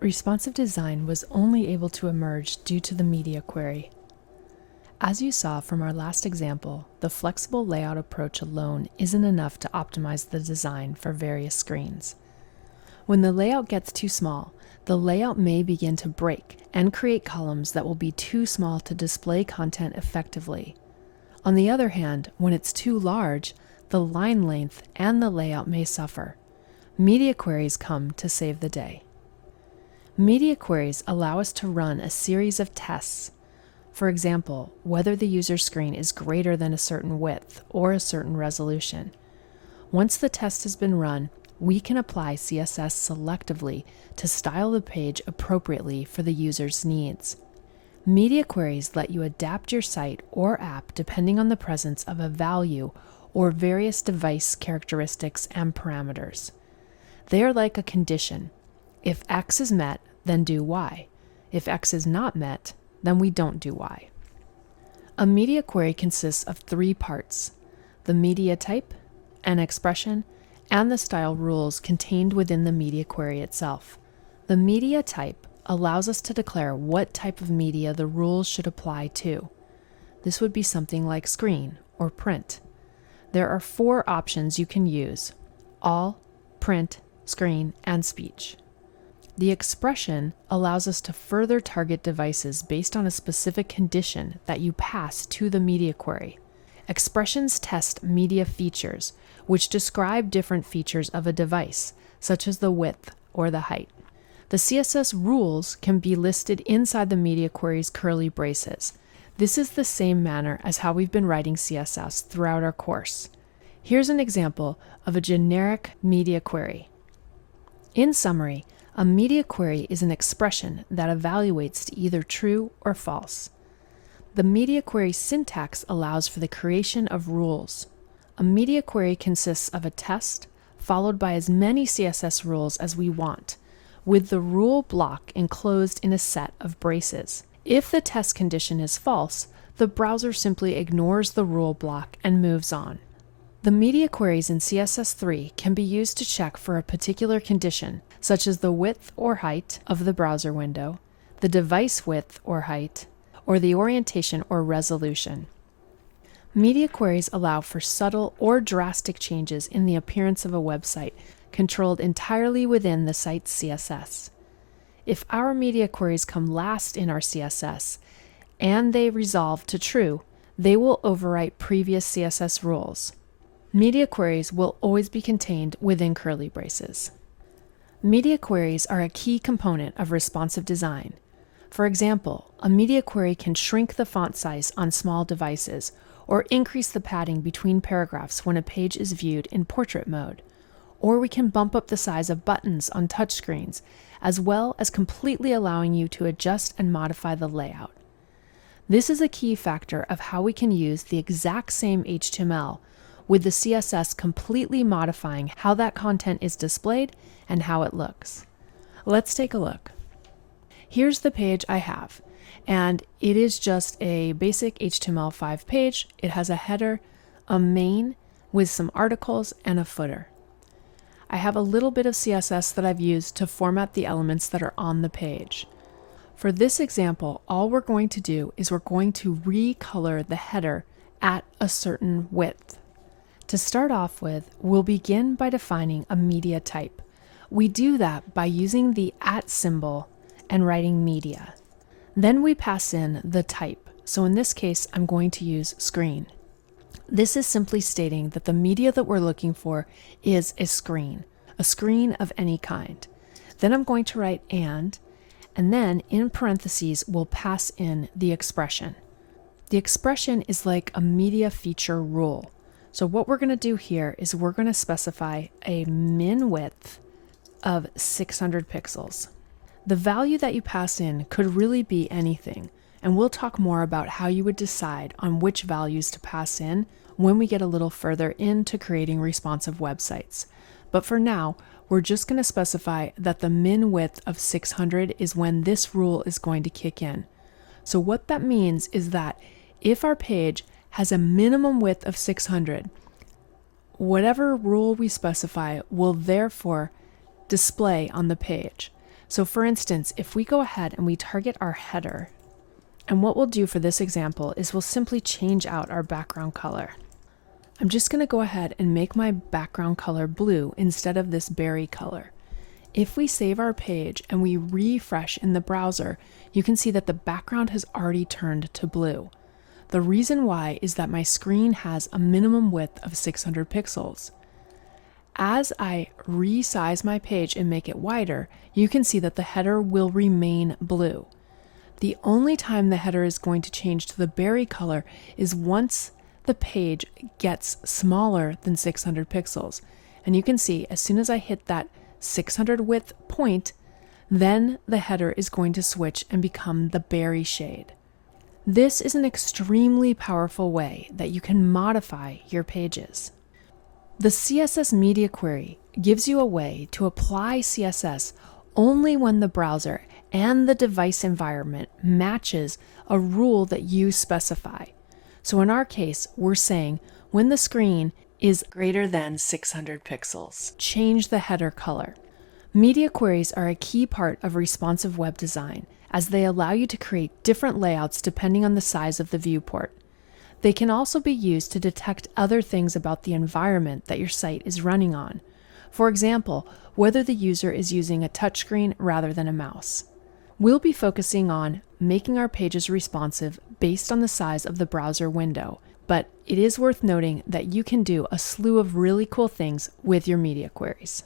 Responsive design was only able to emerge due to the media query. As you saw from our last example, the flexible layout approach alone isn't enough to optimize the design for various screens. When the layout gets too small, the layout may begin to break and create columns that will be too small to display content effectively. On the other hand, when it's too large, the line length and the layout may suffer. Media queries come to save the day. Media queries allow us to run a series of tests. For example, whether the user screen is greater than a certain width or a certain resolution. Once the test has been run, we can apply CSS selectively to style the page appropriately for the user's needs. Media queries let you adapt your site or app depending on the presence of a value or various device characteristics and parameters. They are like a condition. If X is met, then do Y. If X is not met, then we don't do Y. A media query consists of three parts: the media type, an expression, and the style rules contained within the media query itself. The media type allows us to declare what type of media the rules should apply to. This would be something like screen or print. There are 4 options you can use: all, print, screen, and speech. The expression allows us to further target devices based on a specific condition that you pass to the media query. Expressions test media features, which describe different features of a device, such as the width or the height. The CSS rules can be listed inside the media query's curly braces. This is the same manner as how we've been writing CSS throughout our course. Here's an example of a generic media query. In summary, a media query is an expression that evaluates to either true or false. The media query syntax allows for the creation of rules. A media query consists of a test, followed by as many CSS rules as we want, with the rule block enclosed in a set of braces. If the test condition is false, the browser simply ignores the rule block and moves on. The media queries in CSS3 can be used to check for a particular condition, such as the width or height of the browser window, the device width or height, or the orientation or resolution. Media queries allow for subtle or drastic changes in the appearance of a website, controlled entirely within the site's CSS. If our media queries come last in our CSS, and they resolve to true, they will overwrite previous CSS rules. Media queries will always be contained within curly braces. Media queries are a key component of responsive design. For example, a media query can shrink the font size on small devices or increase the padding between paragraphs when a page is viewed in portrait mode. Or we can bump up the size of buttons on touchscreens, as well as completely allowing you to adjust and modify the layout. This is a key factor of how we can use the exact same HTML, with the CSS completely modifying how that content is displayed and how it looks. Let's take a look. Here's the page I have, and it is just a basic HTML5 page. It has a header, a main with some articles, and a footer. I have a little bit of CSS that I've used to format the elements that are on the page. For this example, all we're going to do is we're going to recolor the header at a certain width. To start off with, we'll begin by defining a media type. We do that by using the @ symbol and writing media. Then we pass in the type. So in this case, I'm going to use screen. This is simply stating that the media that we're looking for is a screen of any kind. Then I'm going to write and then in parentheses, we'll pass in the expression. The expression is like a media feature rule. So what we're going to do here is we're going to specify a min width of 600 pixels. The value that you pass in could really be anything, and we'll talk more about how you would decide on which values to pass in when we get a little further into creating responsive websites. But for now, we're just going to specify that the min width of 600 is when this rule is going to kick in. So what that means is that if our page has a minimum width of 600, whatever rule we specify will therefore display on the page. So for instance, if we go ahead and we target our header, and what we'll do for this example is we'll simply change out our background color. I'm just going to go ahead and make my background color blue instead of this berry color. If we save our page and we refresh in the browser, you can see that the background has already turned to blue. The reason why is that my screen has a minimum width of 600 pixels. As I resize my page and make it wider, you can see that the header will remain blue. The only time the header is going to change to the berry color is once the page gets smaller than 600 pixels. And you can see as soon as I hit that 600 width point, then the header is going to switch and become the berry shade. This is an extremely powerful way that you can modify your pages. The CSS Media Query gives you a way to apply CSS only when the browser and the device environment matches a rule that you specify. So in our case, we're saying when the screen is greater than 600 pixels, change the header color. Media queries are a key part of responsive web design, as they allow you to create different layouts depending on the size of the viewport. They can also be used to detect other things about the environment that your site is running on. For example, whether the user is using a touchscreen rather than a mouse. We'll be focusing on making our pages responsive based on the size of the browser window, but it is worth noting that you can do a slew of really cool things with your media queries.